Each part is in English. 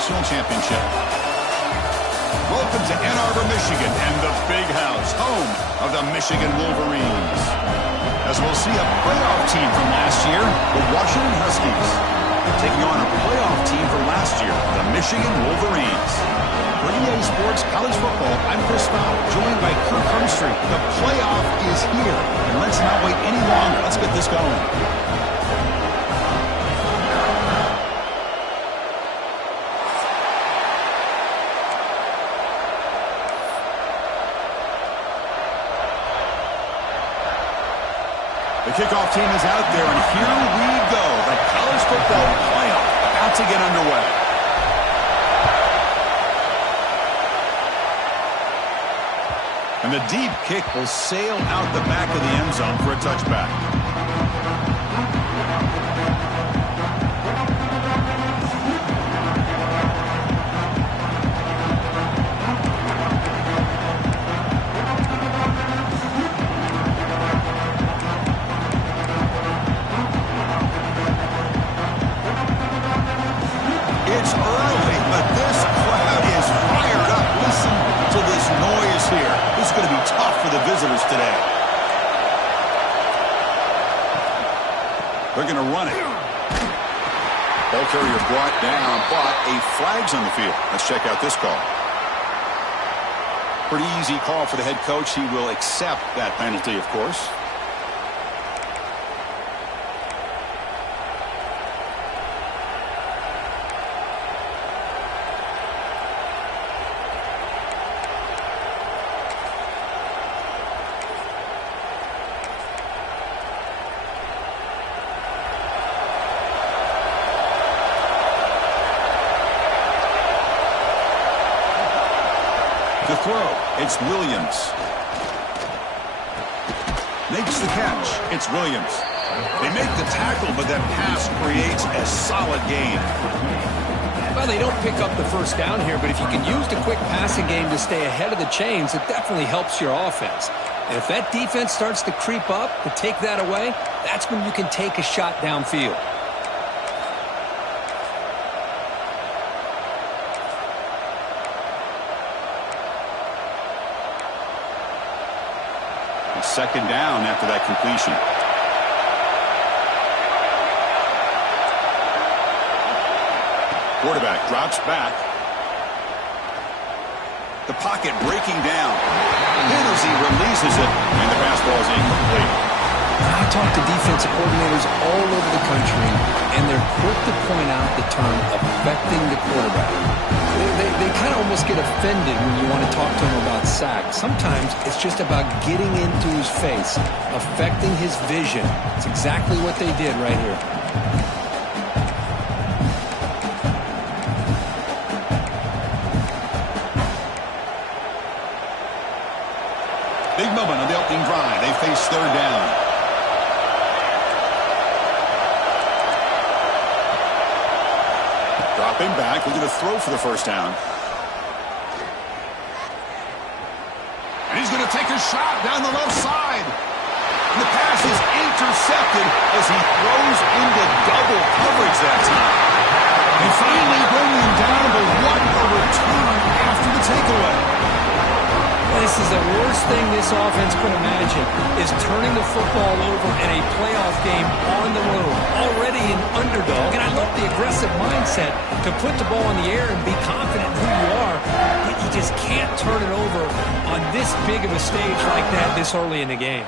national championship. Welcome to Ann Arbor, Michigan, and the Big House, home of the Michigan Wolverines. As we'll see a playoff team from last year, the Washington Huskies, taking on a playoff team from last year, the Michigan Wolverines. For EA Sports College Football, I'm Chris Stoll, joined by Kirk Hermstreet. The playoff is here, and let's not wait any longer. Let's get this going. The kickoff team is out there, and here we go. The college football playoff about to get underway. And the deep kick will sail out the back of the end zone for a touchback. It's early, but this crowd is fired up. Listen to this noise here. This is going to be tough for the visitors today. They're going to run it. Ball carrier brought down, but a flag's on the field. Let's check out this call. Pretty easy call for the head coach. He will accept that penalty, of course. The throw, it's Williams. Makes the catch, it's Williams. They make the tackle, but that pass creates a solid gain. Well, they don't pick up the first down here, but if you can use the quick passing game to stay ahead of the chains, it definitely helps your offense. And if that defense starts to creep up, to take that away, that's when you can take a shot downfield. Second down after that completion. Quarterback drops back. The pocket breaking down. Then as he releases it, and the pass ball is incomplete. I talk to defensive coordinators all over the country, and they're quick to point out the term affecting the quarterback. They kind of almost get offended when you want to talk to him about sacks. Sometimes it's just about getting into his face, affecting his vision. It's exactly what they did right here. Big moment on the opening drive. They face third down. Dropping back, looking to throw for the first down. And he's going to take a shot down the left side. And the pass is intercepted as he throws into double coverage that time. And finally bringing him down, but what a return after the takeaway. This is the worst thing this offense could imagine, is turning the football over in a playoff game on the road. Already an underdog, and I love the aggressive mindset to put the ball in the air and be confident in who you are, but you just can't turn it over on this big of a stage like that this early in the game.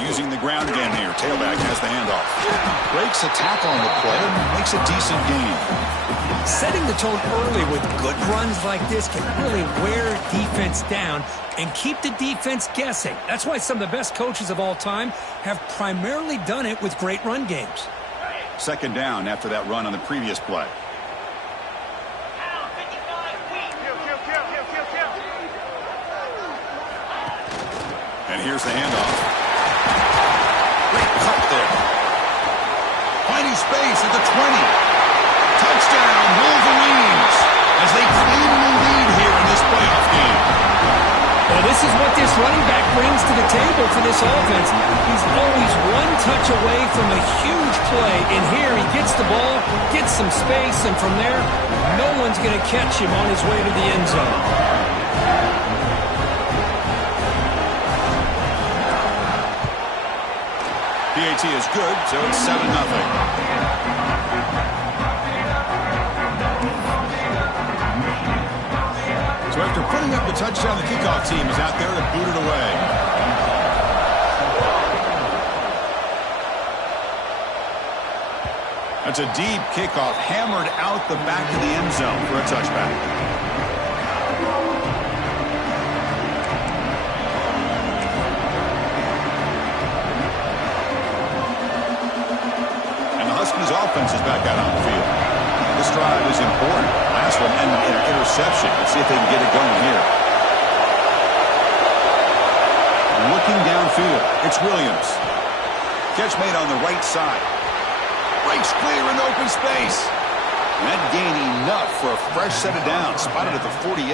Using the ground again here. Tailback has the handoff. Breaks a tackle on the play and makes a decent gain. Setting the tone early with good runs like this can really wear defense down and keep the defense guessing. That's why some of the best coaches of all time have primarily done it with great run games. Second down after that run on the previous play. And here's the handoff. Great cut there. Finding space at the 20. Touchdown, Wolverines. this is what this running back brings to the table for this offense. He's always one touch away from a huge play. And here he gets the ball, gets some space, and from there, no one's going to catch him on his way to the end zone. PAT is good, so it's 7-0. So after putting up the touchdown, the kickoff team is out there to boot it away. That's a deep kickoff, hammered out the back of the end zone for a touchback. And the Huskies offense is back out on the field. This drive is important. Last one ended in an interception. Let's see if they can get it going here. Looking downfield, it's Williams. Catch made on the right side. Breaks clear in open space. And that gained enough for a fresh set of downs. Spotted at the 48.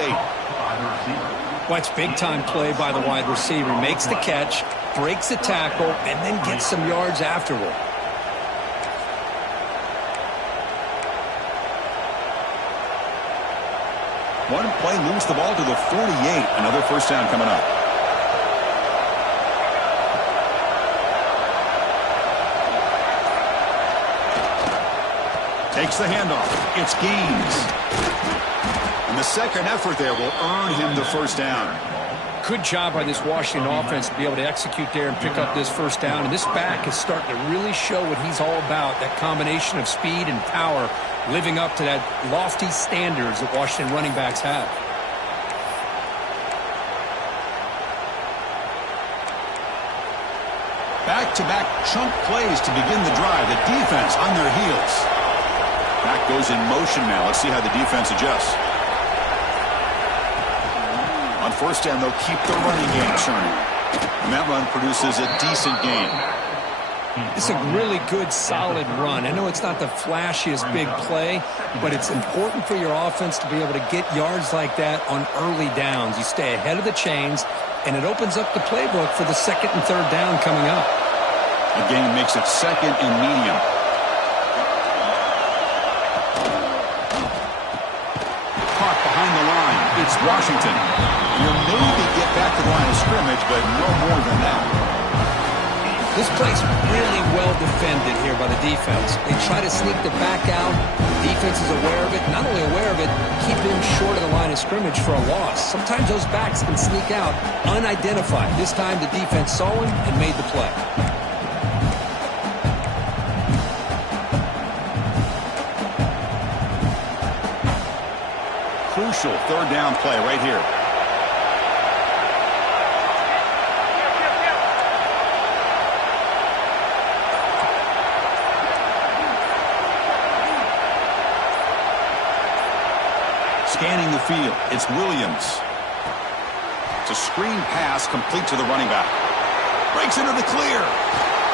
Watch big-time play by the wide receiver. Makes the catch, breaks the tackle, and then gets some yards afterward. One play moves the ball to the 48. Another first down coming up. Takes the handoff. It's Gaines. And the second effort there will earn him the first down. Good job by this Washington offense to be able to execute there and pick up this first down. And this back is starting to really show what he's all about, that combination of speed and power, living up to that lofty standards that Washington running backs have. Back-to-back chunk plays to begin the drive. The defense on their heels. Back goes in motion now. Let's see how the defense adjusts. On first down, they'll keep the running game churning. And that run produces a decent gain. It's a really good, solid run. I know it's not the flashiest big play, but it's important for your offense to be able to get yards like that on early downs. You stay ahead of the chains, and it opens up the playbook for the second and third down coming up. The gain makes it second and medium. Caught behind the line. It's Washington. You'll maybe get back to the line of scrimmage, but no more than that. This play's really well defended here by the defense. They try to sneak the back out. The defense is aware of it. Not only aware of it, keep him short of the line of scrimmage for a loss. Sometimes those backs can sneak out unidentified. This time the defense saw him and made the play. Crucial third down play right here. Scanning the field, it's Williams. It's a screen pass complete to the running back. Breaks into the clear.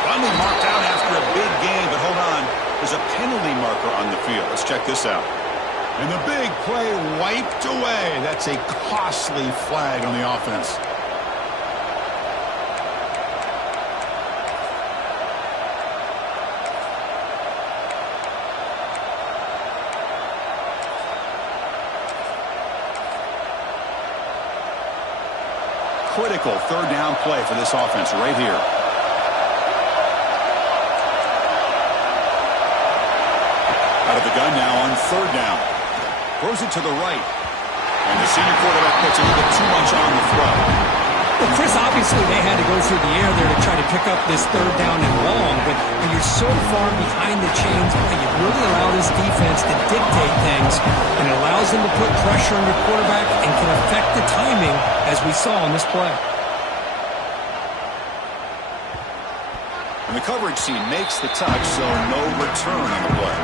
Finally marked out after a big gain, but hold on. There's a penalty marker on the field. Let's check this out. And the big play wiped away. That's a costly flag on the offense. Critical third down play for this offense right here. Out of the gun now on third down. Throws it to the right. And the senior quarterback puts a little bit too much on the throw. Well, Chris, obviously they had to go through the air there to try to pick up this third down and long, but when you're so far behind the chains, you really allow this defense to dictate things, and it allows them to put pressure on your quarterback and can affect the timing, as we saw in this play. And the coverage team makes the touch, so no return on the play.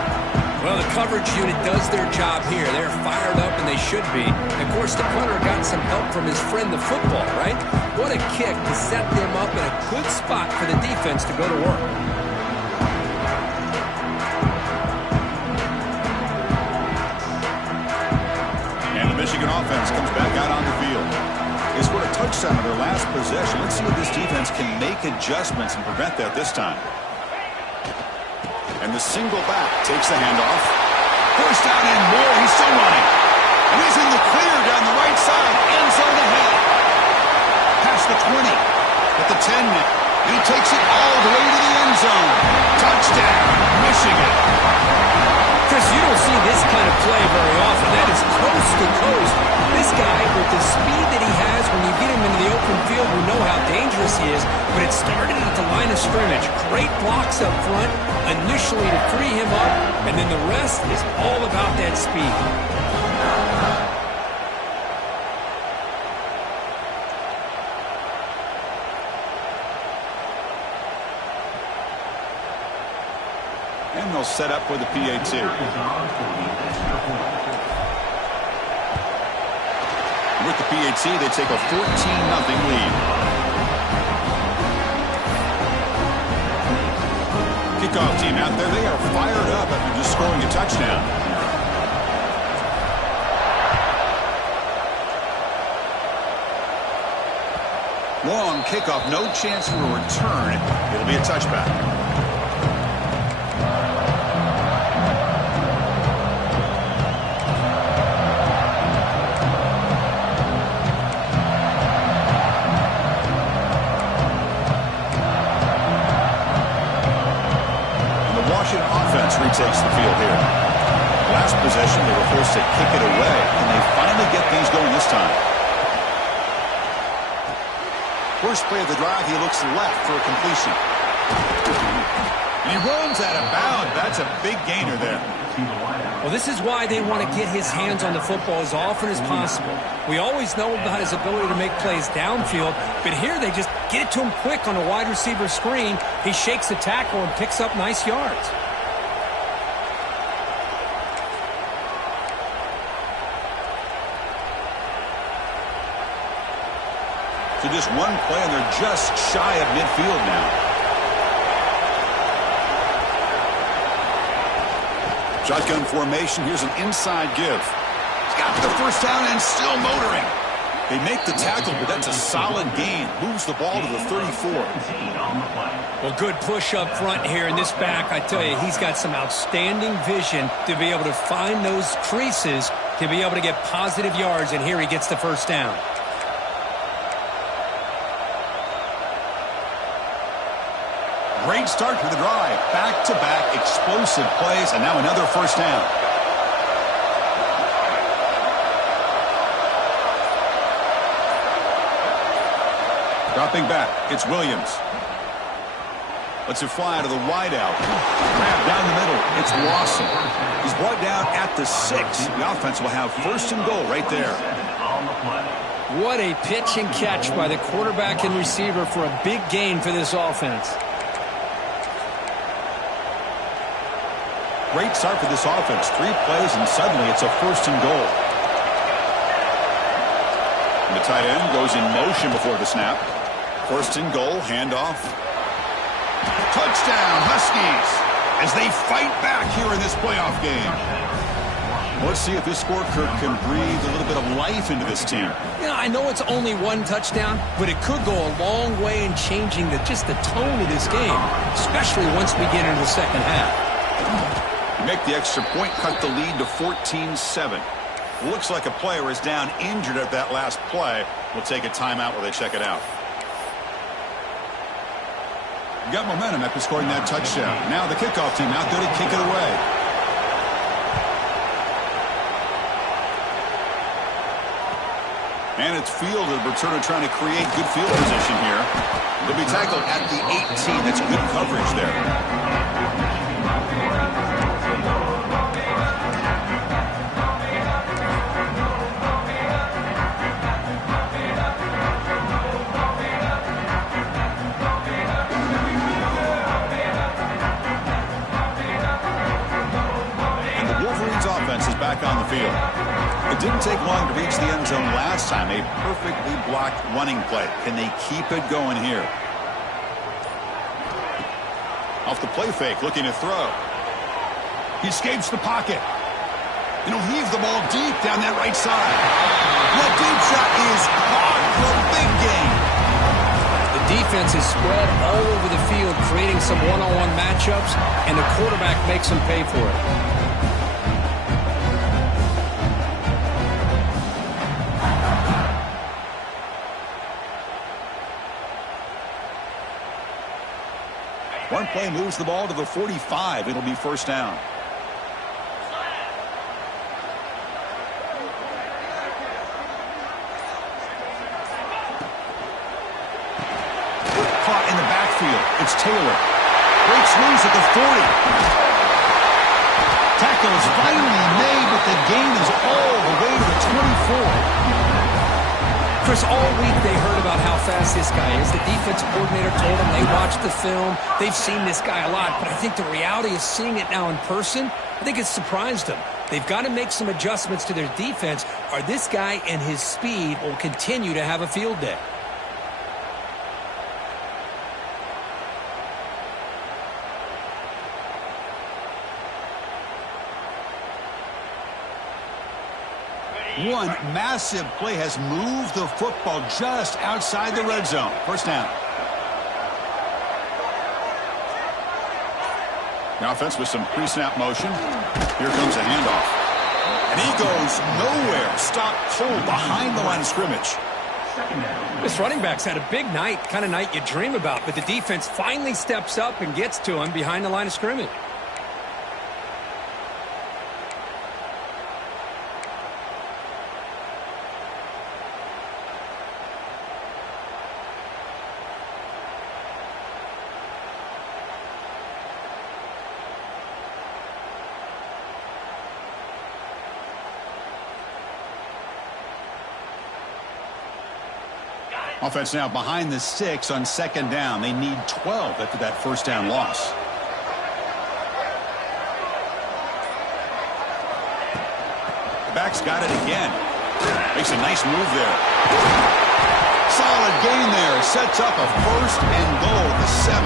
Well, the coverage unit does their job here. They're fired up, and they should be. Of course, the punter got some help from his friend, the football, right? What a kick to set them up in a good spot for the defense to go to work. And the Michigan offense comes back out on the field. They scored a touchdown touchdown on their last possession. Let's see if this defense can make adjustments and prevent that this time. And the single back takes the handoff. First down and more. He's still running. And he's in the clear down the right side. End zone ahead. Past the 20. At the 10 now. He takes it all the way to the end zone. Touchdown, Michigan. Chris, you don't see this kind of play very often. That is coast to coast. This guy, with the speed that he has, when you get him into the open field, we know how dangerous he is. But it started at the line of scrimmage. Great blocks up front, initially to free him up, and then the rest is all about that speed. And they'll set up for the PAT. With the PAT, they take a 14-0 lead. Kickoff team out there, they are fired up after just scoring a touchdown. Long kickoff, no chance for a return. It'll be a touchback. Retakes the field here. Last possession, they were forced to kick it away, and they finally get things going this time. First play of the drive, he looks left for a completion. And he runs out of bounds. That's a big gainer there. Well, this is why they want to get his hands on the football as often as possible. We always know about his ability to make plays downfield, but here they just get it to him quick on a wide receiver screen. He shakes the tackle and picks up nice yards. So just one play, and they're just shy of midfield now. Shotgun formation. Here's an inside give. He's got the first down and still motoring. They make the tackle, but that's a solid gain. Moves the ball to the 34. Well, good push up front here in this back. I tell you, he's got some outstanding vision to be able to find those creases to be able to get positive yards, and here he gets the first down. Great start to the drive. Back-to-back explosive plays, and now another first down. Dropping back, it's Williams. Lets it fly to the wideout. Grab down the middle, it's Lawson. He's brought down at the 6. The offense will have first and goal right there. What a pitch and catch by the quarterback and receiver for a big gain for this offense. Great start for this offense. 3 plays, and suddenly it's a first and goal. And the tight end goes in motion before the snap. First and goal, handoff. Touchdown, Huskies, as they fight back here in this playoff game. Let's see if this scorecard can breathe a little bit of life into this team. You know, I know it's only one touchdown, but it could go a long way in changing just the tone of this game, especially once we get into the second half. Make the extra point, cut the lead to 14-7. Looks like a player is down injured at that last play. We'll take a timeout while they check it out. Got momentum after scoring that touchdown. Now the kickoff team out there to kick it away. And it's fielded. Returner trying to create good field position here. They'll be tackled at the 18. That's good coverage there. Back on the field. It didn't take long to reach the end zone last time. A perfectly blocked running play. Can they keep it going here? Off the play fake, looking to throw. He escapes the pocket. And he'll heave the ball deep down that right side. That deep shot is caught for a big gain. The defense is spread all over the field, creating some one-on-one matchups, and the quarterback makes them pay for it. One play moves the ball to the 45. It'll be first down. Caught in the backfield. It's Taylor. Breaks loose at the 40. Tackle is finally made, but the gain is all the way to the 24. Chris, all week they heard about how fast this guy is. The defense coordinator told them they watched the film. They've seen this guy a lot, but I think the reality is seeing it now in person, I think it's surprised them. They've got to make some adjustments to their defense, or this guy and his speed will continue to have a field day. One massive play has moved the football just outside the red zone. First down. The offense with some pre-snap motion. Here comes a handoff. And he goes nowhere. Stopped cold behind the line of scrimmage. This running back's had a big night, kind of night you dream about, but the defense finally steps up and gets to him behind the line of scrimmage. Offense now behind the 6 on second down. They need 12 after that first down loss. The back's got it again. Makes a nice move there. Solid gain there. Sets up a first and goal at the 7.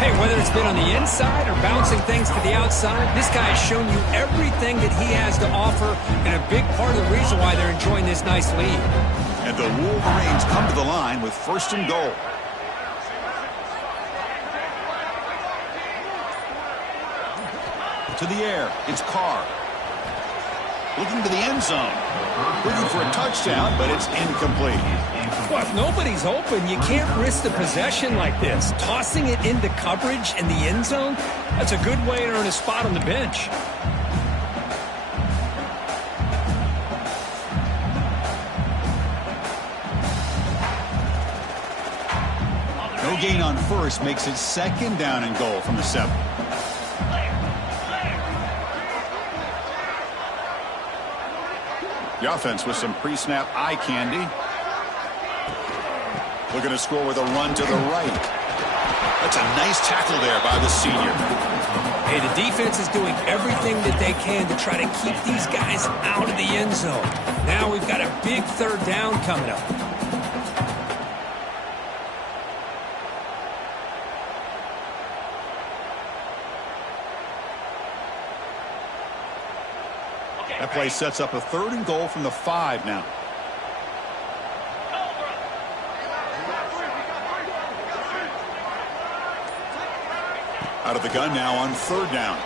Hey, whether it's been on the inside or bouncing things to the outside, this guy has shown you everything that he has to offer, and a big part of the reason why they're enjoying this nice lead. And the Wolverines come to the line with first and goal. To the air, it's Carr. Looking to the end zone. Looking for a touchdown, but it's incomplete. Well, if nobody's open, you can't risk the possession like this. Tossing it into coverage in the end zone, that's a good way to earn a spot on the bench. No gain on first makes it second down and goal from the 7. The offense with some pre-snap eye candy. Looking to score with a run to the right. That's a nice tackle there by the senior. Hey, the defense is doing everything that they can to try to keep these guys out of the end zone. Now we've got a big third down coming up. That play sets up a third and goal from the 5 now. Out of the gun now on third down.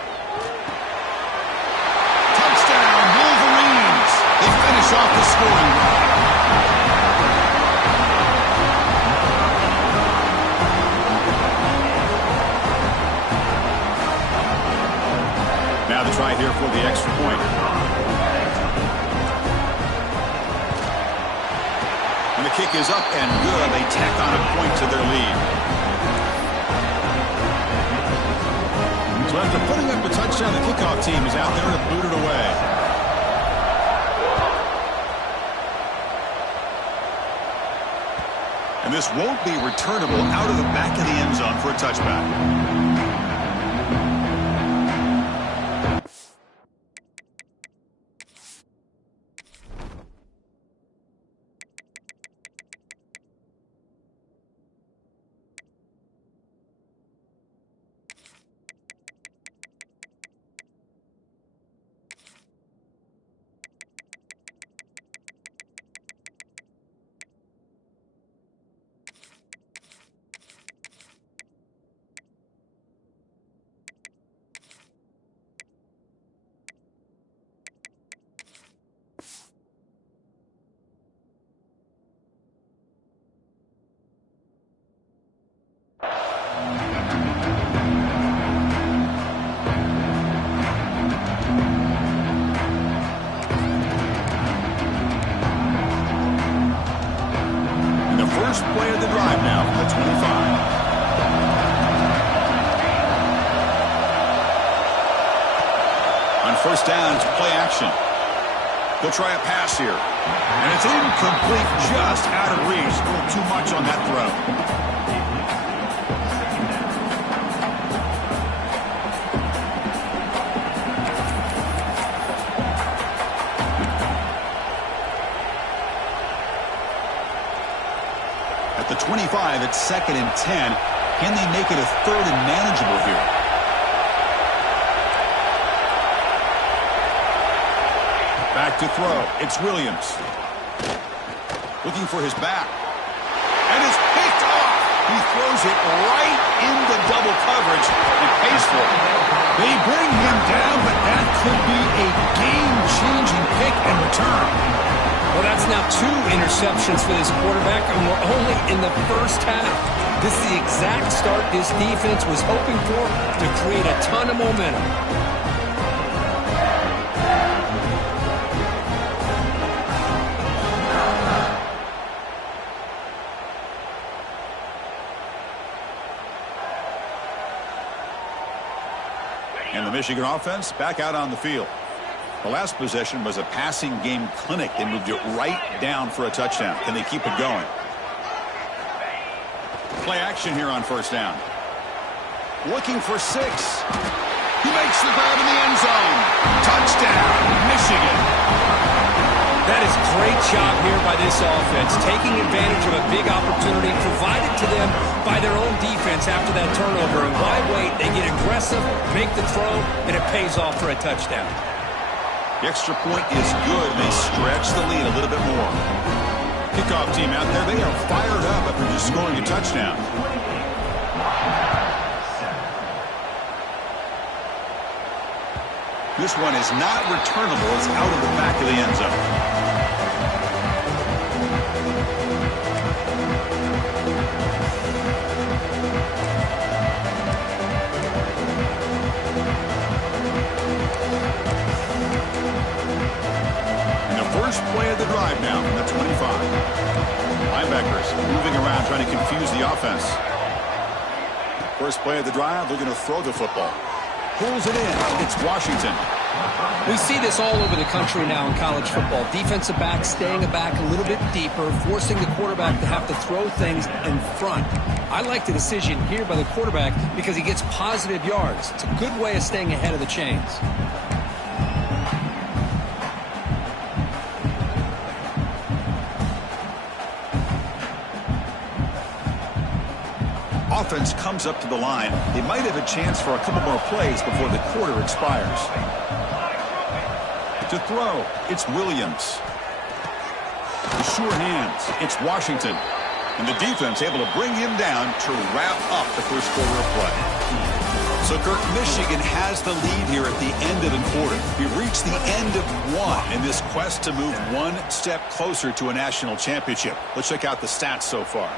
Touchdown, Wolverines! They finish off the scoring drive. Now the try here for the extra point. And the kick is up and good. They tack on a point to their lead. So after putting up a touchdown, the kickoff team is out there to boot it away. And this won't be returnable out of the back of the end zone for a touchback. First down, it's play action. They'll try a pass here. And it's incomplete, just out of reach. A little too much on that throw. At the 25, it's 2nd and 10. Can they make it a 3rd and manageable here? Back to throw. It's Williams. Looking for his back. And it's picked off. He throws it right into double coverage and pays for it. They bring him down, but that could be a game-changing pick and return. Well, that's now 2 interceptions for this quarterback, and we're only in the first half. This is the exact start this defense was hoping for to create a ton of momentum. And the Michigan offense back out on the field. The last possession was a passing game clinic. They moved it right down for a touchdown. Can they keep it going? Play action here on first down. Looking for 6. He makes the grab in the end zone. Touchdown, Michigan. That is great job here by this offense, taking advantage of a big opportunity provided to them by their own defense after that turnover. And why wait? They get aggressive, make the throw, and it pays off for a touchdown. The extra point is good. They stretch the lead a little bit more. Kickoff team out there, they are fired up after just scoring a touchdown. This one is not returnable. It's out of the back of the end zone. First play of the drive now from the 25. Linebackers moving around trying to confuse the offense. First play of the drive, they're going to throw the football. Pulls it in. It's Washington. We see this all over the country now in college football. Defensive backs staying back a little bit deeper, forcing the quarterback to have to throw things in front. I like the decision here by the quarterback because he gets positive yards. It's a good way of staying ahead of the chains. Offense comes up to the line. They might have a chance for a couple more plays before the quarter expires. To throw, it's Williams. The sure hands, it's Washington. And the defense able to bring him down to wrap up the first quarter of play. So, Kirk, Michigan has the lead here at the end of the quarter. We've reached the end of one in this quest to move one step closer to a national championship. Let's check out the stats so far.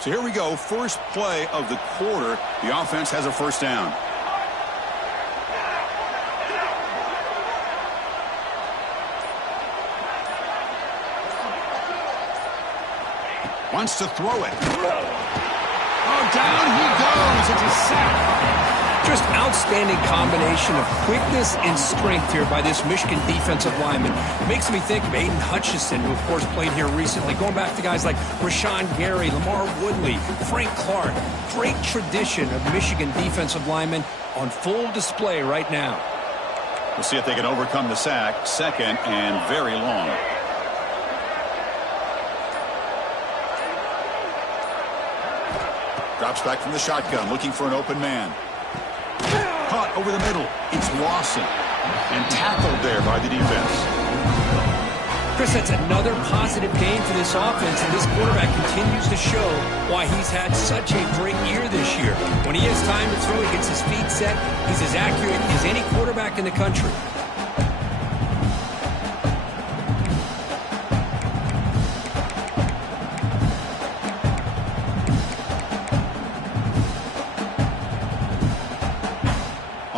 So here we go, first play of the quarter. The offense has a first down. Wants to throw it. Oh, down he goes. It's a sack. Just outstanding combination of quickness and strength here by this Michigan defensive lineman. Makes me think of Aiden Hutchinson, who, of course, played here recently. Going back to guys like Rashawn Gary, Lamar Woodley, Frank Clark. Great tradition of Michigan defensive linemen on full display right now. We'll see if they can overcome the sack. 2nd and very long. Drops back from the shotgun, looking for an open man. Caught over the middle. It's Lawson. And tackled there by the defense. Chris, that's another positive game for this offense, and this quarterback continues to show why he's had such a great year this year. When he has time to throw, he gets his feet set. He's as accurate as any quarterback in the country.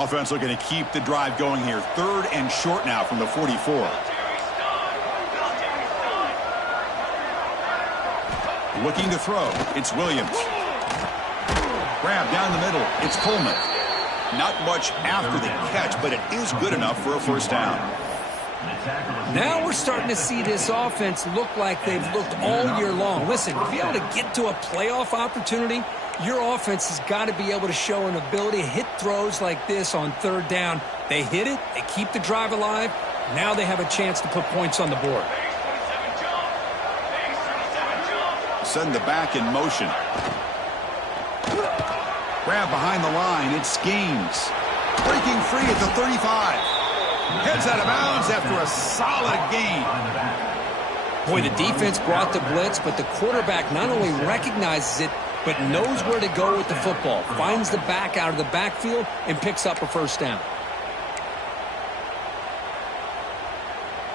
Offense looking to keep the drive going here. 3rd and short now from the 44. Looking to throw. It's Williams. Grab down the middle. It's Coleman. Not much after the catch, but it is good enough for a first down. Now we're starting to see this offense look like they've looked all year long. Listen, to be able to get to a playoff opportunity, your offense has got to be able to show an ability to hit throws like this on 3rd down. They hit it. They keep the drive alive. Now they have a chance to put points on the board. Send the back in motion. Grab behind the line. It's Schemes. Breaking free at the 35. Heads out of bounds after a solid gain. Boy, the defense brought the blitz, but the quarterback not only recognizes it, but knows where to go with the football. Finds the back out of the backfield and picks up a first down.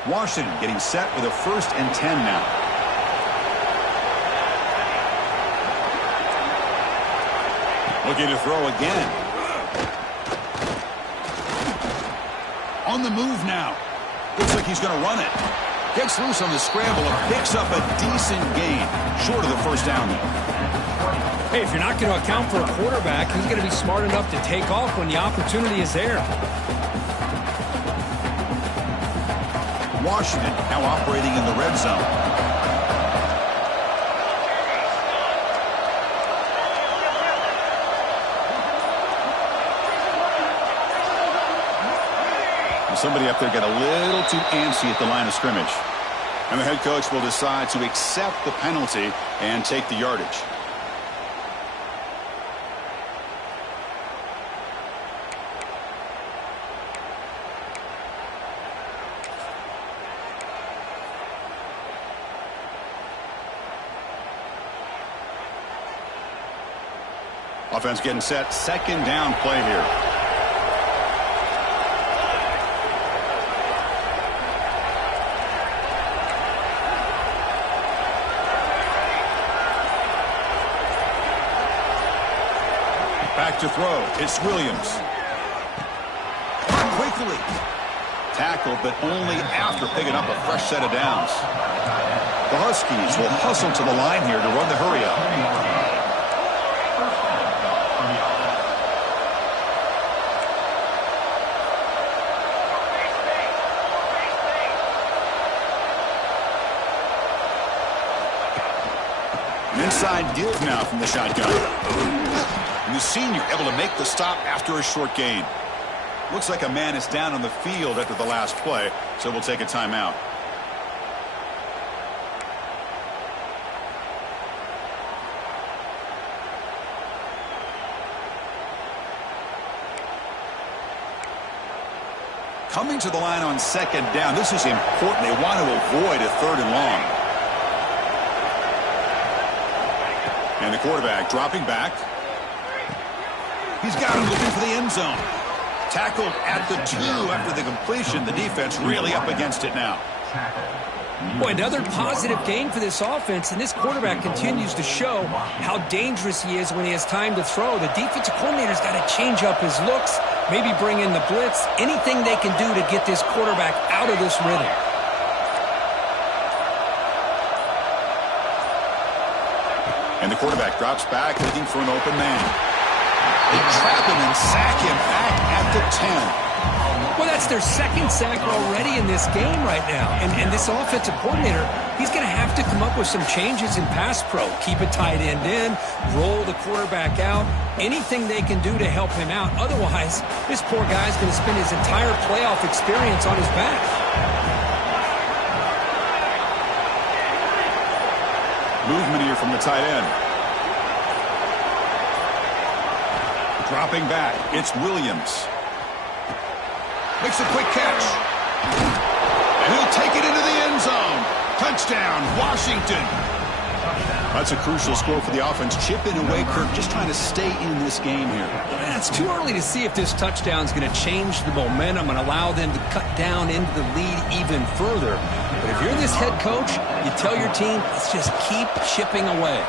Washington getting set with a 1st and 10 now. Looking to throw again. On the move now. Looks like he's going to run it. Gets loose on the scramble and picks up a decent gain. Short of the first down, though. Hey, if you're not going to account for a quarterback, he's going to be smart enough to take off when the opportunity is there. Washington now operating in the red zone. Somebody up there got a little too antsy at the line of scrimmage. And the head coach will decide to accept the penalty and take the yardage. Offense getting set. 2nd down play here. Back to throw. It's Williams. Quickly. Tackled, but only after picking up a fresh set of downs. The Huskies will hustle to the line here to run the hurry up. An inside give now from the shotgun. And the senior able to make the stop after a short gain. Looks like a man is down on the field after the last play, so we'll take a timeout. Coming to the line on 2nd down. This is important. They want to avoid a 3rd and long. And the quarterback dropping back. He's got him looking for the end zone. Tackled at the 2 after the completion. The defense really up against it now. Boy, another positive gain for this offense, and this quarterback continues to show how dangerous he is when he has time to throw. The defensive coordinator's got to change up his looks, maybe bring in the blitz, anything they can do to get this quarterback out of this rhythm. And the quarterback drops back looking for an open man. They trap him and sack him back at the 10. Well, that's their 2nd sack already in this game right now. And this offensive coordinator, he's going to have to come up with some changes in pass pro. Keep a tight end in, roll the quarterback out, anything they can do to help him out. Otherwise, this poor guy's going to spend his entire playoff experience on his back. Movement here from the tight end. Dropping back, it's Williams. Makes a quick catch. And he'll take it into the end zone. Touchdown, Washington. That's a crucial score for the offense. Chipping away, Kirk, just trying to stay in this game here. It's too early to see if this touchdown is going to change the momentum and allow them to cut down into the lead even further. But if you're this head coach, you tell your team, let's just keep chipping away.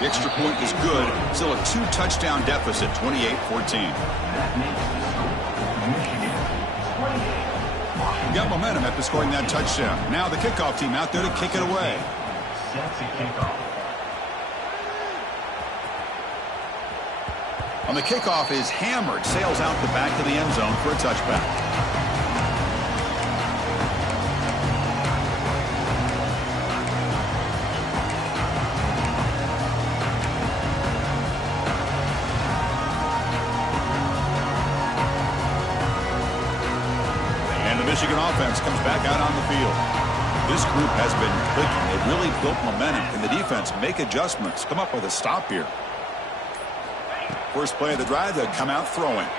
The extra point is good. Still a 2-touchdown deficit, 28-14. Got momentum after scoring that touchdown. Now the kickoff team out there to kick it away. On the kickoff is hammered. Sails out the back of the end zone for a touchback. Michigan offense comes back out on the field. This group has been clicking. They've really built momentum. Can the defense make adjustments? Come up with a stop here. First play of the drive, they'll come out throwing.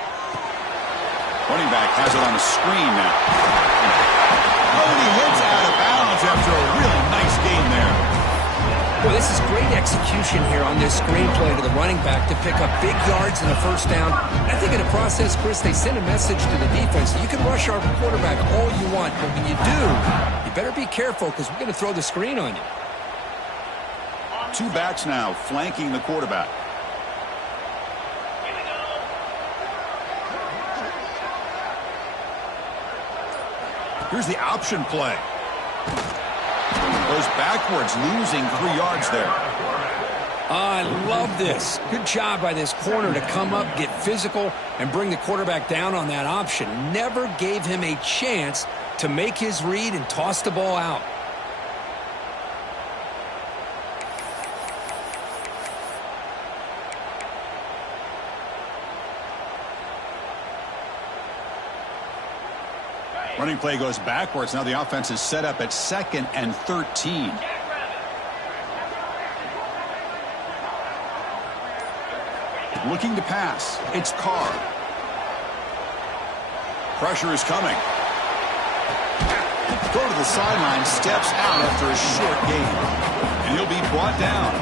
Running back has it on a screen now. Oh, and he hits out of bounds after a really nice game there. Well, this is great execution here on this screenplay to the running back to pick up big yards in the first down. I think in the process, Chris, they send a message to the defense. You can rush our quarterback all you want, but when you do, you better be careful because we're going to throw the screen on you. Two backs now flanking the quarterback. Here's the option play. Goes backwards, losing 3 yards there. I love this. Good job by this corner to come up, get physical, and bring the quarterback down on that option. Never gave him a chance to make his read and toss the ball out. Running play goes backwards. Now the offense is set up at 2nd and 13. Looking to pass. It's Carr. Pressure is coming. Throw to the sideline. Steps out after a short gain. And he'll be brought down.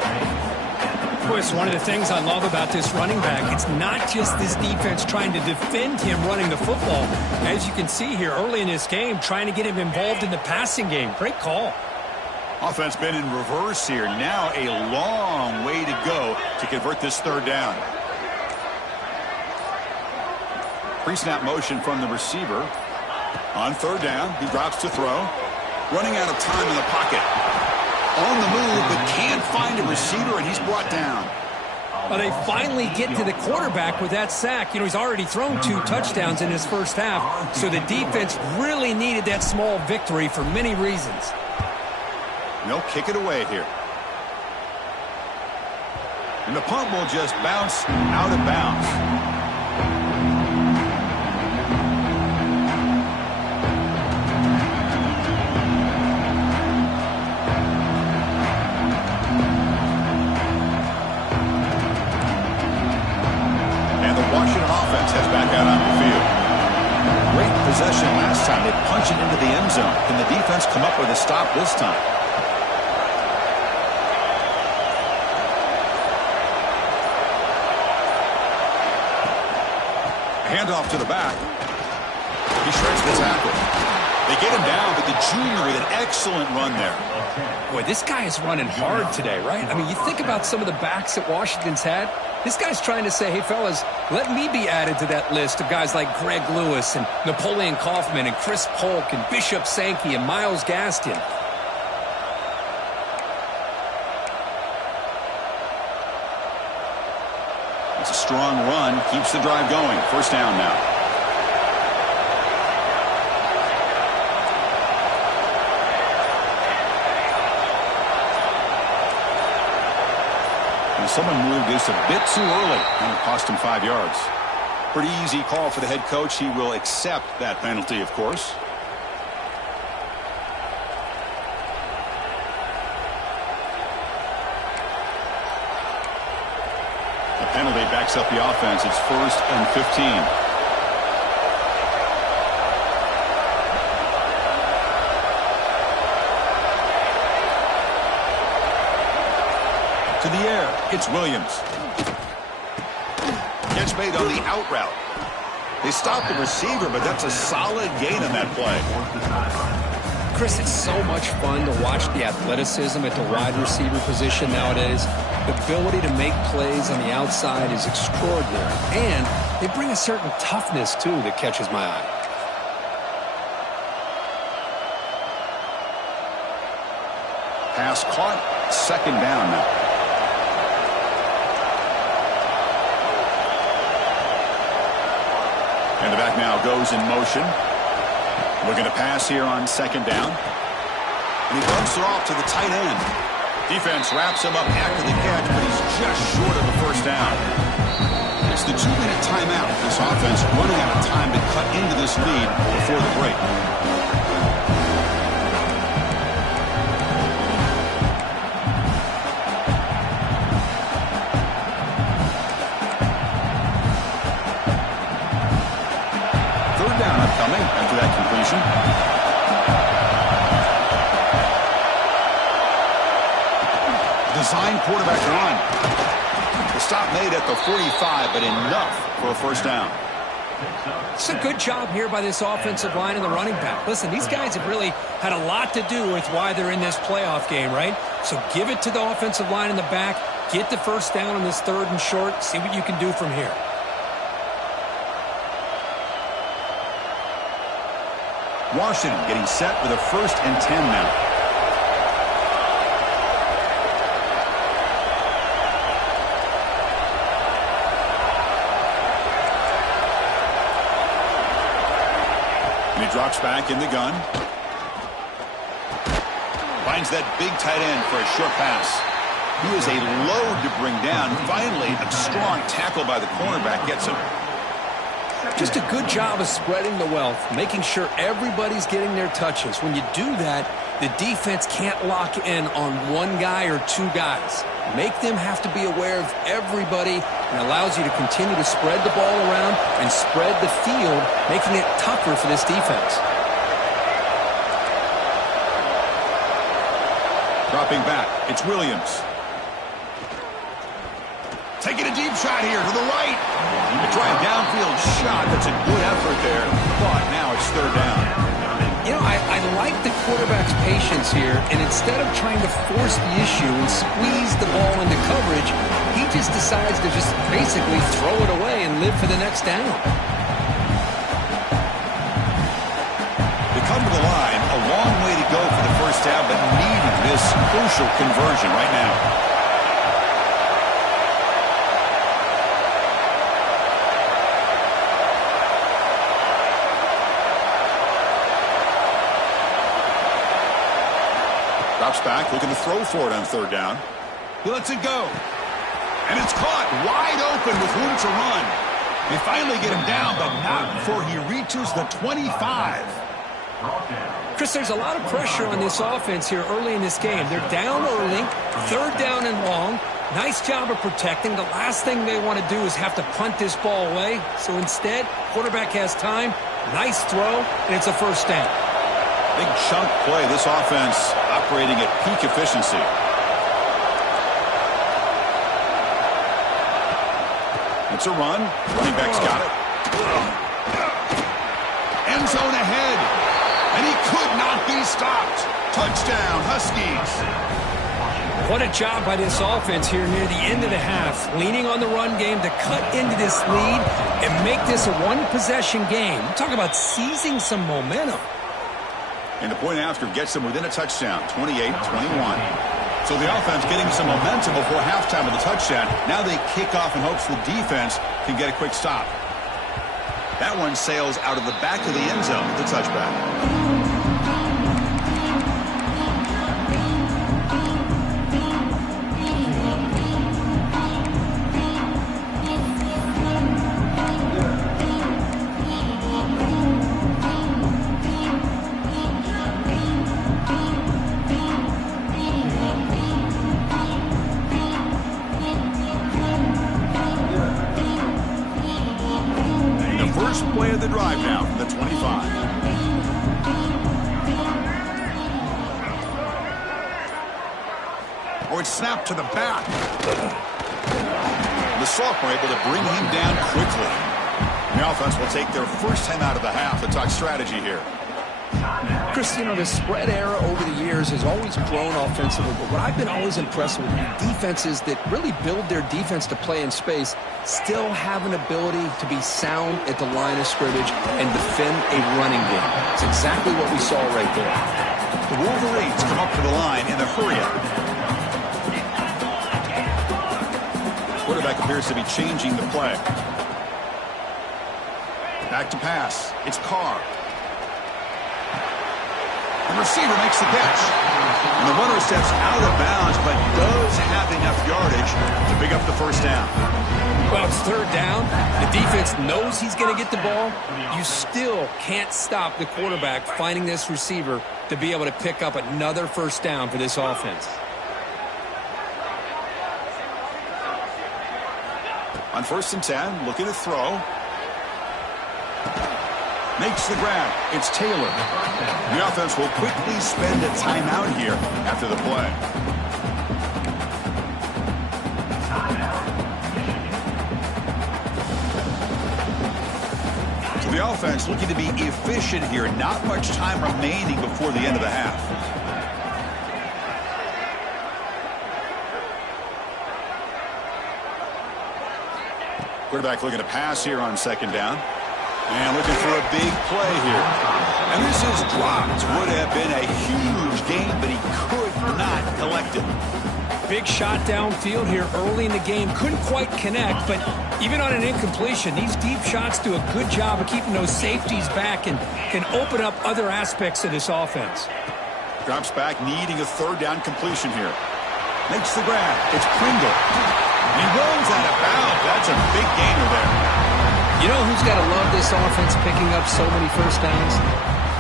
Of course, one of the things I love about this running back, it's not just this defense trying to defend him running the football. As you can see here early in this game, trying to get him involved in the passing game. Great call. Offense been in reverse here. Now a long way to go to convert this third down. Pre-snap motion from the receiver. On third down, he drops to throw. Running out of time in the pocket. On the move, but can't find a receiver, and he's brought down. Well, they finally get to the quarterback with that sack. You know, he's already thrown 2 touchdowns in his first half, so the defense really needed that small victory for many reasons. They'll kick it away here. And the punt will just bounce out of bounds. Heads back out on the field. Great possession last time. They punch it into the end zone. Can the defense come up with a stop this time? Handoff to the back. He shreds the tackle. They get him down, but the junior with an excellent run there. Boy, this guy is running hard today, right? I mean, you think about some of the backs that Washington's had. This guy's trying to say, hey, fellas, let me be added to that list of guys like Greg Lewis and Napoleon Kaufman and Chris Polk and Bishop Sankey and Miles Gaskin. It's a strong run. Keeps the drive going. First down now. Someone moved this a bit too early, and it cost him 5 yards. Pretty easy call for the head coach. He will accept that penalty, of course. The penalty backs up the offense. It's 1st and 15. To the air, it's Williams. Catch made on the out route. They stopped the receiver, but that's a solid gain on that play. Chris, it's so much fun to watch the athleticism at the wide receiver position nowadays. The ability to make plays on the outside is extraordinary. And they bring a certain toughness, too, that catches my eye. Pass caught. Second down now. And the back now goes in motion. Looking to pass here on second down. And he dumps it off to the tight end. Defense wraps him up after the catch, but he's just short of the first down. It's the 2-minute timeout. This offense running out of time to cut into this lead before the break. Third down upcoming after that completion. Design quarterback run. The stop made at the 45, but enough for a first down. It's a good job here by this offensive line and the running back. Listen, these guys have really had a lot to do with why they're in this playoff game, right? So give it to the offensive line in the back. Get the first down on this third and short. See what you can do from here. Washington getting set with a 1st and 10 now. And he drops back in the gun. Finds that big tight end for a short pass. He is a load to bring down. Finally, a strong tackle by the cornerback gets him. Just a good job of spreading the wealth, making sure everybody's getting their touches. When you do that, the defense can't lock in on one guy or two guys. Make them have to be aware of everybody, and allows you to continue to spread the ball around and spread the field, making it tougher for this defense. Dropping back, it's Williams. Taking a deep shot here to the right. A try a downfield shot. That's a good effort there. But now it's third down. You know, I like the quarterback's patience here, and instead of trying to force the issue and squeeze the ball into coverage, he just decides to just basically throw it away and live for the next down. They come to the line, a long way to go for the first down, but needing this crucial conversion right now. Drops back, looking to throw for it on third down. He lets it go. And it's caught wide open with room to run. They finally get him down, but not before he reaches the 25. Chris, there's a lot of pressure on this offense here early in this game. They're down early, third down and long. Nice job of protecting. The last thing they want to do is have to punt this ball away. So instead, quarterback has time. Nice throw, and it's a first down. Big chunk play. This offense operating at peak efficiency. It's a run. Running back's got it. End zone ahead. And he could not be stopped. Touchdown, Huskies. What a job by this offense here near the end of the half. Leaning on the run game to cut into this lead and make this a one-possession game. We're talking about seizing some momentum. And the point after gets them within a touchdown, 28-21. So the offense getting some momentum before halftime of the touchdown. Now they kick off in hopes the defense can get a quick stop. That one sails out of the back of the end zone with the touchback. Play of the drive now from the 25. Or it's snapped to the back. The sophomore able to bring him down quickly. The offense will take their first time out of the half to talk strategy here. Chris, you know, the spread era over the years has always grown offensively, but what I've been always impressed with defenses that really build their defense to play in space still have an ability to be sound at the line of scrimmage and defend a running game. It's exactly what we saw right there. The Wolverines come up to the line in a hurry-up. Quarterback appears to be changing the play. Back to pass. It's Carr. The receiver makes the catch. And the runner steps out of bounds, but does have enough yardage to pick up the first down. Well, it's third down. The defense knows he's going to get the ball. You still can't stop the quarterback finding this receiver to be able to pick up another first down for this offense. On 1st and 10, looking to throw. Makes the grab. It's Taylor. The offense will quickly spend a timeout here after the play. So the offense looking to be efficient here. Not much time remaining before the end of the half. Quarterback looking to pass here on 2nd down. And looking for a big play here. And this is dropped. Would have been a huge gain, but he could not collect it. Big shot downfield here early in the game. Couldn't quite connect, but even on an incompletion, these deep shots do a good job of keeping those safeties back and can open up other aspects of this offense. Drops back, needing a 3rd down completion here. Makes the grab. It's Pringle. And he rolls out of bounds. That's a big gainer there. You know who's got to love this offense picking up so many first downs?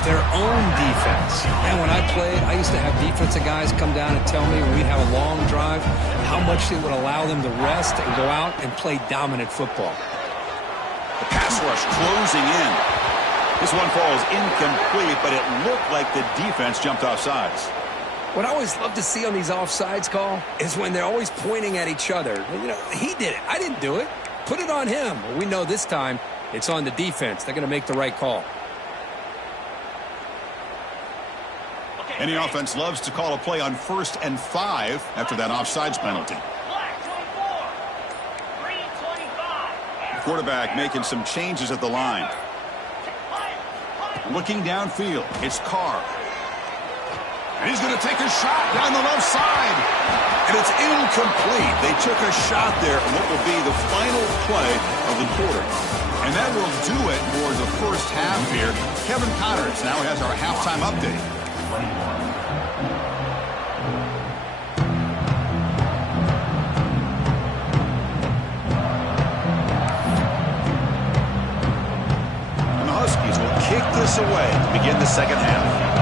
Their own defense. And when I played, I used to have defensive guys come down and tell me when we'd have a long drive how much it would allow them to rest and go out and play dominant football. The pass rush closing in. This one falls incomplete, but it looked like the defense jumped off sides. What I always love to see on these offsides call is when they're always pointing at each other. You know, he did it. I didn't do it. Put it on him. Well, we know this time it's on the defense. They're going to make the right call. Any offense loves to call a play on 1st and 5 after that offsides penalty. Quarterback making some changes at the line. Looking downfield, it's Carr. And he's going to take a shot down the left side. And it's incomplete. They took a shot there on what will be the final play of the quarter. And that will do it for the first half here. Kevin Connors now has our halftime update. And the Huskies will kick this away to begin the second half.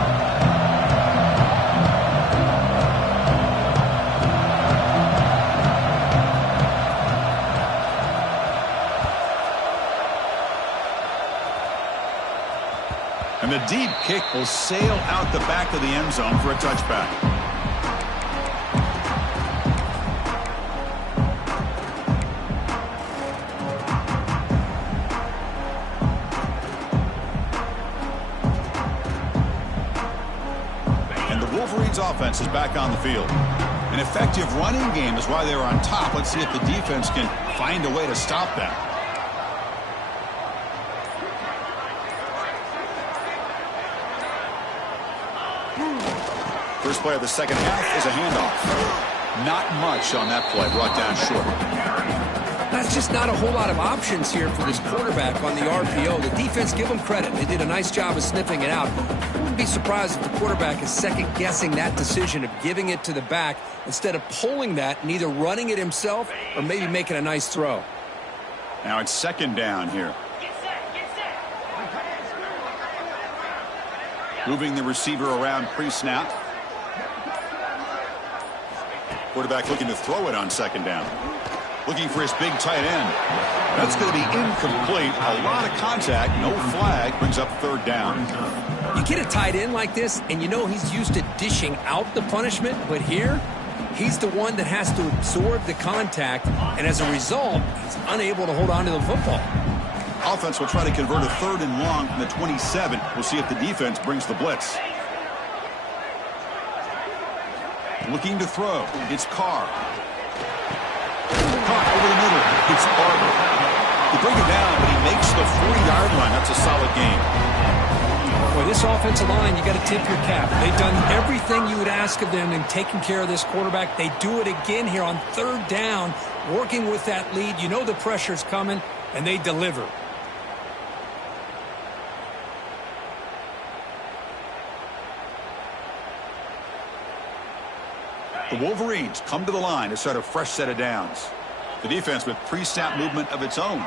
And the deep kick will sail out the back of the end zone for a touchback. And the Wolverines offense is back on the field. An effective running game is why they were on top. Let's see if the defense can find a way to stop that. First play of the second half is a handoff. Not much on that play, brought down short. That's just not a whole lot of options here for this quarterback on the RPO. The defense, give them credit. They did a nice job of sniffing it out. I wouldn't be surprised if the quarterback is second-guessing that decision of giving it to the back instead of pulling that and either running it himself or maybe making a nice throw. Now it's 2nd down here. Moving the receiver around pre-snap. Quarterback looking to throw it on 2nd down. Looking for his big tight end. That's going to be incomplete. A lot of contact. No flag. Brings up 3rd down. You get a tight end like this, and you know he's used to dishing out the punishment. But here, he's the one that has to absorb the contact. And as a result, he's unable to hold on to the football. Offense will try to convert a 3rd and long from the 27. We'll see if the defense brings the blitz. looking to throw. It's Carr. Caught over the middle. It's Barber. They bring it down, but he makes the 40-yard line. That's a solid game. Boy, this offensive line, you got to tip your cap. They've done everything you would ask of them in taking care of this quarterback. They do it again here on third down, working with that lead. You know the pressure's coming, and they deliver. The Wolverines come to the line to start a fresh set of downs. The defense with pre-snap movement of its own.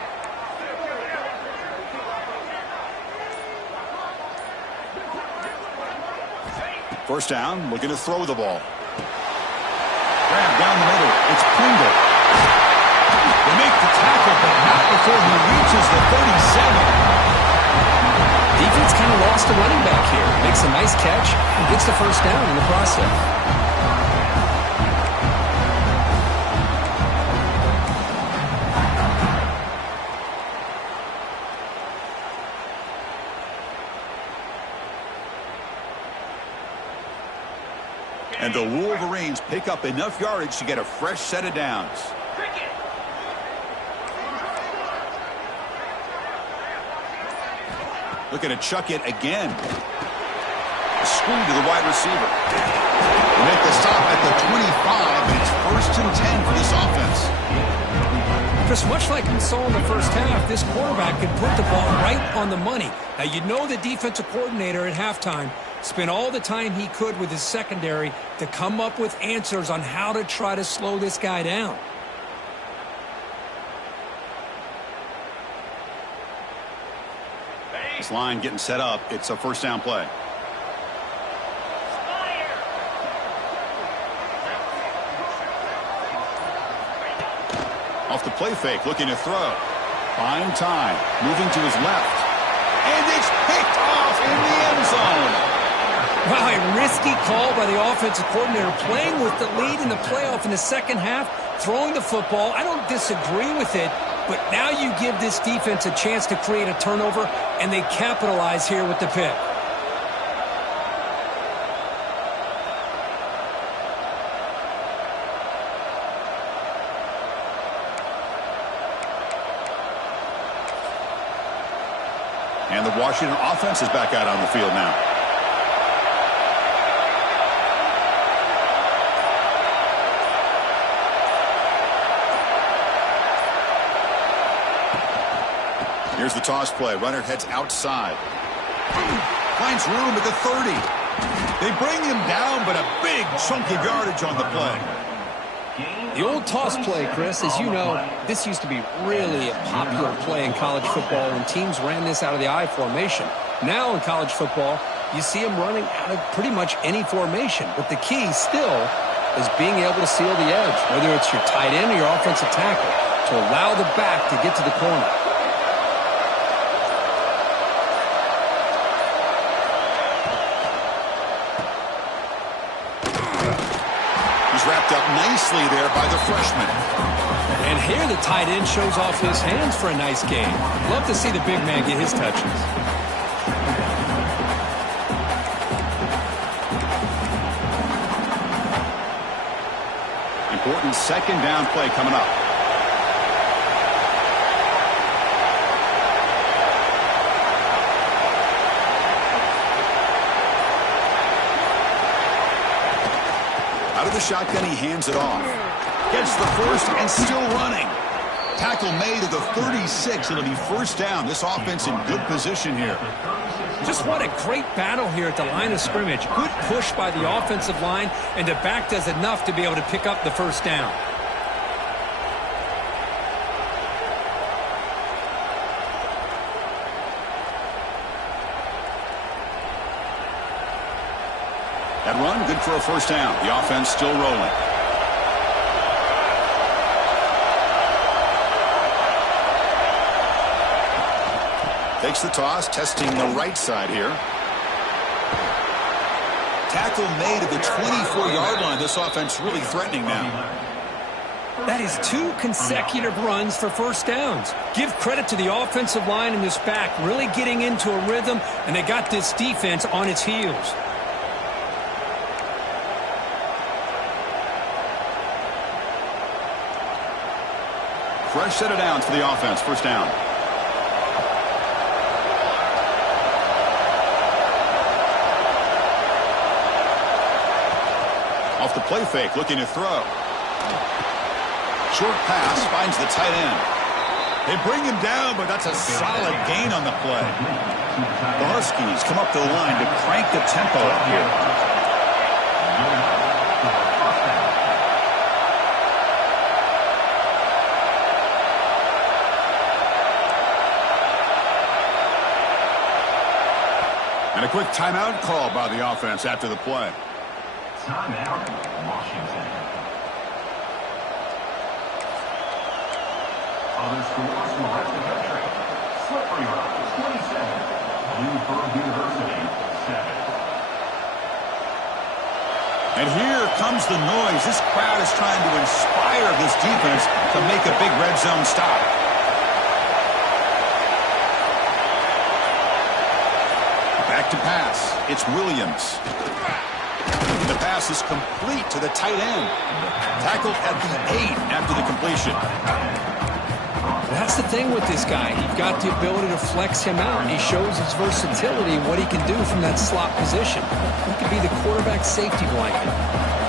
First down, looking to throw the ball. Grab down the middle. It's Pringle. They make the tackle, but not before he reaches the 37. Defense kind of lost a running back here. Makes a nice catch and gets the first down in the process. And the Wolverines pick up enough yardage to get a fresh set of downs. Looking to chuck it again. A screen to the wide receiver. They make the stop at the 25, and it's 1st and 10 for this offense. Chris, much like we saw in the first half, this quarterback could put the ball right on the money. Now, you know the defensive coordinator at halftime spent all the time he could with his secondary to come up with answers on how to try to slow this guy down. This line getting set up. It's a first down play. Off the play fake, looking to throw. Buying time, moving to his left. And it's picked off in the end zone. Wow, a risky call by the offensive coordinator, playing with the lead in the playoff in the second half, throwing the football. I don't disagree with it, but now you give this defense a chance to create a turnover, and they capitalize here with the pick. And the Washington offense is back out on the field now. Here's the toss play. Runner heads outside. Finds room at the 30. They bring him down, but a big chunk of yardage on the play. The old toss play, Chris, as you know, this used to be really a popular play in college football when teams ran this out of the I formation. Now in college football, you see them running out of pretty much any formation. But the key still is being able to seal the edge, whether it's your tight end or your offensive tackle, to allow the back to get to the corner. Wrapped up nicely there by the freshman. And here the tight end shows off his hands for a nice game. Love to see the big man get his touches. Important second down play coming up. Out of the shotgun, he hands it off. Gets the first and still running. Tackle made at the 36. It'll be first down. This offense in good position here. Just what a great battle here at the line of scrimmage. Good push by the offensive line, and the back does enough to be able to pick up the first down. That run, good for a first down. The offense still rolling. Takes the toss, testing the right side here. Tackle made at the 24-yard line. This offense really threatening now. That is 2 consecutive runs for first downs. Give credit to the offensive line and this back, really getting into a rhythm, and they got this defense on its heels. fresh set of downs for the offense. First down. Off the play fake, looking to throw. Short pass finds the tight end. They bring him down, but that's a solid gain on the play. The Huskies come up to the line to crank the tempo up here. And a quick timeout call by the offense after the play. Timeout, Washington. Other scores from around the country. Slippery Rock, 27. Bloomsburg University, 7. And here comes the noise. This crowd is trying to inspire this defense to make a big red zone stop. Back to pass. It's Williams. The pass is complete to the tight end. Tackled at the 8 after the completion. That's the thing with this guy. You've got the ability to flex him out. He shows his versatility, what he can do from that slot position. He could be the quarterback safety blanket.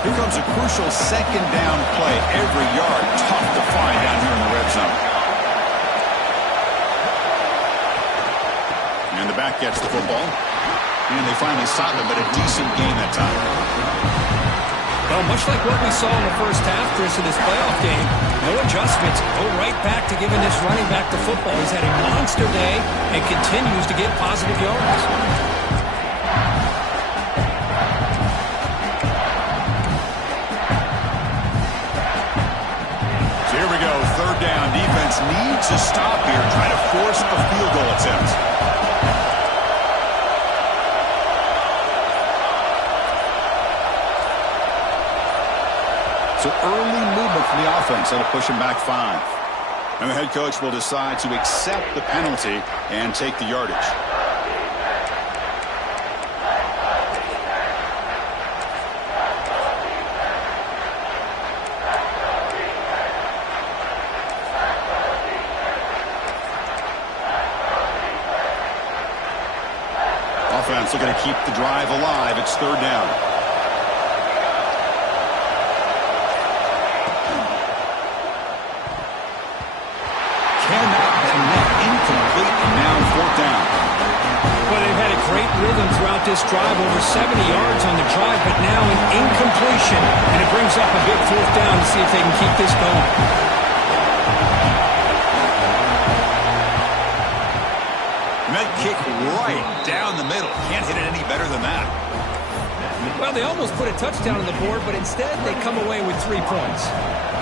Here comes a crucial second down play. Every yard tough to find down here in the red zone. And the back gets the football. And they finally stop him, but a decent gain that time. Well, much like what we saw in the first half, Chris, of this playoff game, no adjustments. Go right back to giving this running back the football. He's had a monster day and continues to get positive yards. So here we go, third down. Defense needs a stop here, trying to force a field goal attempt. So early movement from the offense that'll push him back 5. And the head coach will decide to accept the penalty and take the yardage. Offense looking to keep the drive alive. It's third down. Rhythm throughout this drive, over 70 yards on the drive, but now an incompletion, and it brings up a big fourth down to see if they can keep this going. And that kick right down the middle. Can't hit it any better than that. Well, they almost put a touchdown on the board, but instead they come away with 3 points.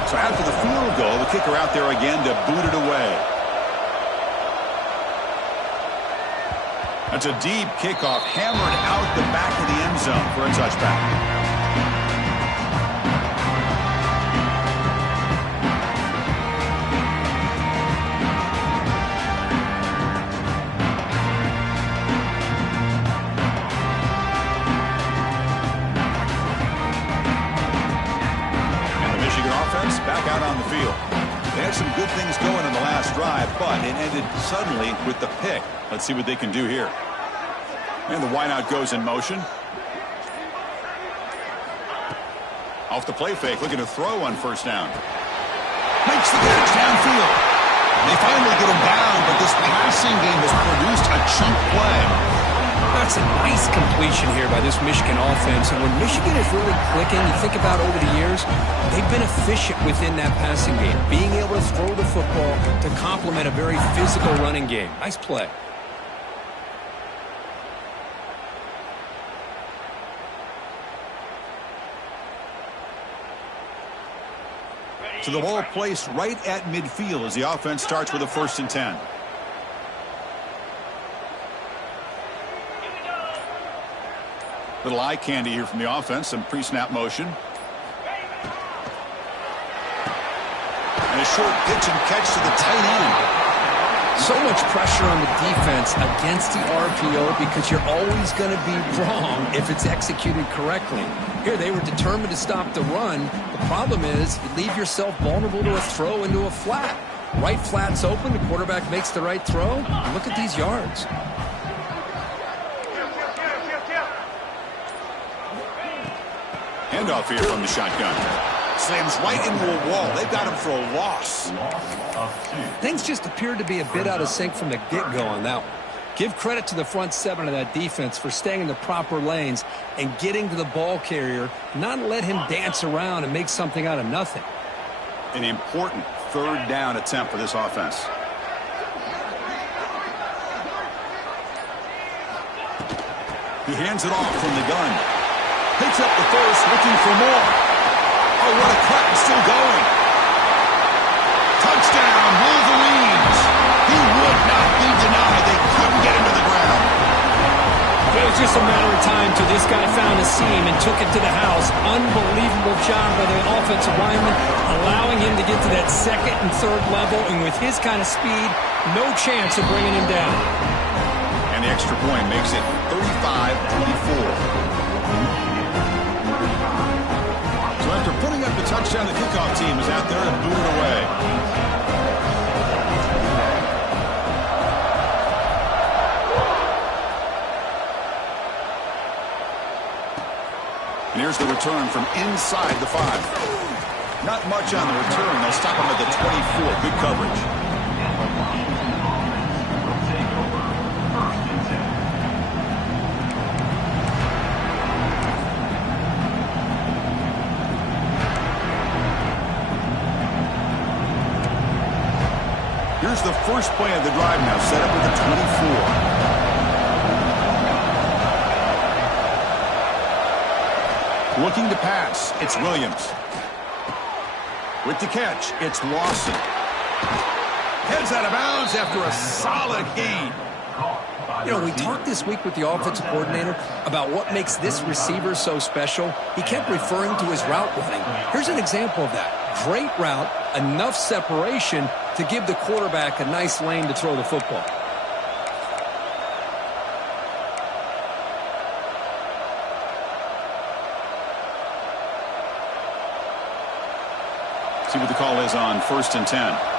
So after the field goal, the kicker out there again to boot it away. That's a deep kickoff, hammered out the back of the end zone for a touchback. And the Michigan offense back out on the field. They had some good things going in the last drive, but it ended suddenly with the pick. Let's see what they can do here. And the wideout goes in motion. Off the play fake, looking to throw on first down. Makes the catch downfield. They finally get him down, but this passing game has produced a chunk play. That's a nice completion here by this Michigan offense. And when Michigan is really clicking, you think about over the years, they've been efficient within that passing game, being able to throw the football to complement a very physical running game. Nice play. So the ball placed right at midfield as the offense starts with a 1st and 10. Little eye candy here from the offense, some pre-snap motion. And a short pitch and catch to the tight end. So much pressure on the defense against the RPO because you're always going to be wrong if it's executed correctly. Here they were determined to stop the run. The problem is you leave yourself vulnerable to a throw into a flat. Right flat's open. The quarterback makes the right throw. Look at these yards. Handoff here from the shotgun. Slams right into a wall. They've got him for a loss. Things just appeared to be a bit out of sync from the get-go on that one. Give credit to the front seven of that defense for staying in the proper lanes and getting to the ball carrier, not let him dance around and make something out of nothing. An important third down attempt for this offense. He hands it off from the gun. Picks up the first, looking for more. Oh, what a cut, and still going. Touchdown, Wolverines. He would not be denied. They couldn't get him to the ground. It was just a matter of time till this guy found a seam and took it to the house. Unbelievable job by the offensive lineman, allowing him to get to that second and third level, and with his kind of speed, no chance of bringing him down. And the extra point makes it 35-24. So after putting up the touchdown, the kickoff team is out there and booted away. And here's the return from inside the 5. Not much on the return. They'll stop him at the 24. Good coverage. Here's the first play of the drive now, set up with the 24. Looking to pass, it's Williams. With the catch, it's Lawson. Heads out of bounds after a solid gain. You know, we talked this week with the offensive coordinator about what makes this receiver so special. He kept referring to his route running. Here's an example of that. Great route, enough separation to give the quarterback a nice lane to throw the football. See what the call is on 1st and 10.